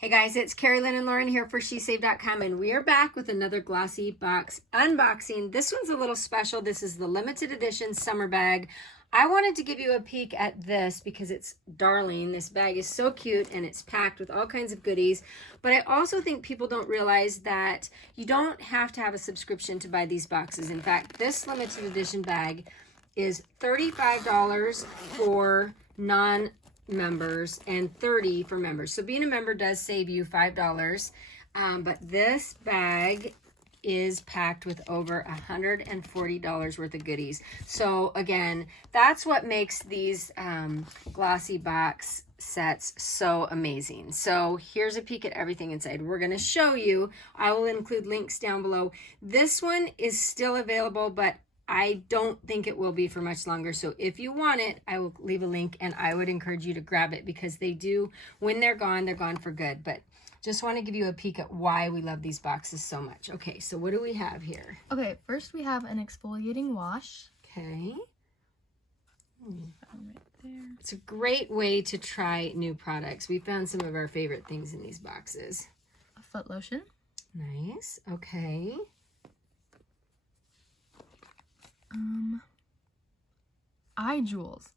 Hey guys, it's Carrie Lynn and Lauren here for SheSave.com, and we are back with another Glossy Box unboxing. This one's a little special. This is the limited edition summer bag. I wanted to give you a peek at this because it's darling. This bag is so cute and it's packed with all kinds of goodies. But I also think people don't realize that you don't have to have a subscription to buy these boxes. In fact, this limited edition bag is $35 for non-members and $30 for members. So being a member does save you $5. But this bag is packed with over $140 worth of goodies. So again, that's what makes these Glossy Box sets so amazing. So here's a peek at everything inside. We're going to show you. I will include links down below. This one is still available, but I don't think it will be for much longer. So if you want it, I will leave a link and I would encourage you to grab it because they do, when they're gone for good. But just want to give you a peek at why we love these boxes so much. Okay, so what do we have here? Okay, first we have an exfoliating wash. Okay. Right there. It's a great way to try new products. We found some of our favorite things in these boxes. A foot lotion. Nice. Okay. Eye jewels.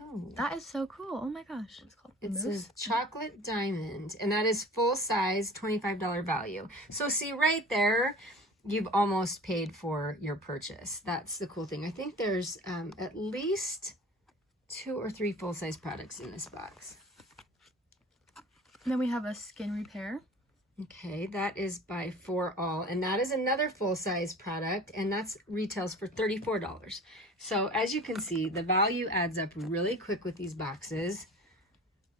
Oh. That is so cool. Oh my gosh. It's called It says chocolate diamond, and that is full size, $25 value. So see right there, you've almost paid for your purchase. That's the cool thing. I think there's at least 2 or 3 full size products in this box. And then we have a skin repair. Okay, that is by For All, and that is another full-size product, and that's retails for $34. So as you can see, the value adds up really quick with these boxes.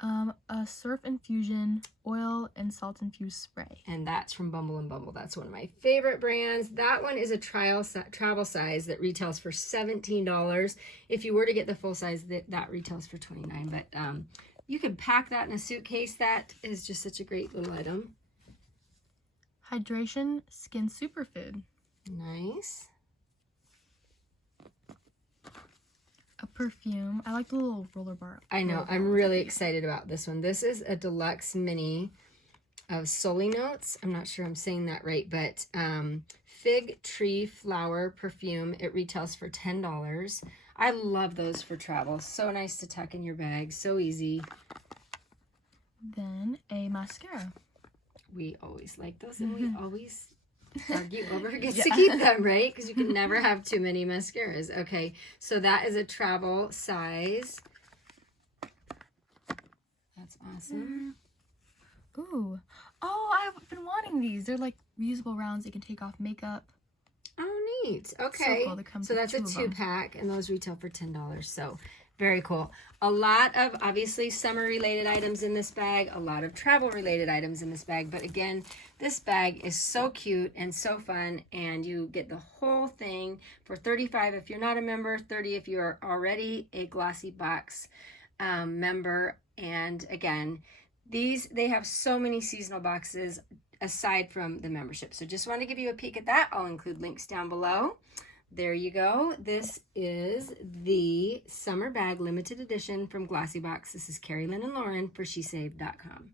A Surf Infusion oil and salt infused spray. And that's from Bumble and Bumble. That's one of my favorite brands. That one is a travel size that retails for $17. If you were to get the full size, that retails for $29. But you could pack that in a suitcase. That is just such a great little item. Hydration Skin Superfood. Nice. A perfume. I like the little roller bar. I know. I'm really excited about this one. This is a deluxe mini of Solinotes. I'm not sure I'm saying that right, but Fig Tree Flower perfume. It retails for $10. I love those for travel. So nice to tuck in your bag. So easy. Then a mascara. We always like those, and we always argue over who gets to keep them, right? Because you can never have too many mascaras. Okay, so that is a travel size. That's awesome. Ooh. Oh, I've been wanting these. They're like reusable rounds. You can take off makeup. Oh, neat. Okay. So cool. So that's a 2-pack, and those retail for $10. So very cool. A lot of obviously summer related items in this bag, a lot of travel related items in this bag. But again, this bag is so cute and so fun, and you get the whole thing for $35 if you're not a member, $30 if you're already a Glossy Box member. And again, they have so many seasonal boxes aside from the membership. So just want to give you a peek at that. I'll include links down below. There you go. This is the Summer Bag Limited Edition from Glossy Box. This is Carrie Lynn and Lauren for SheSave.com.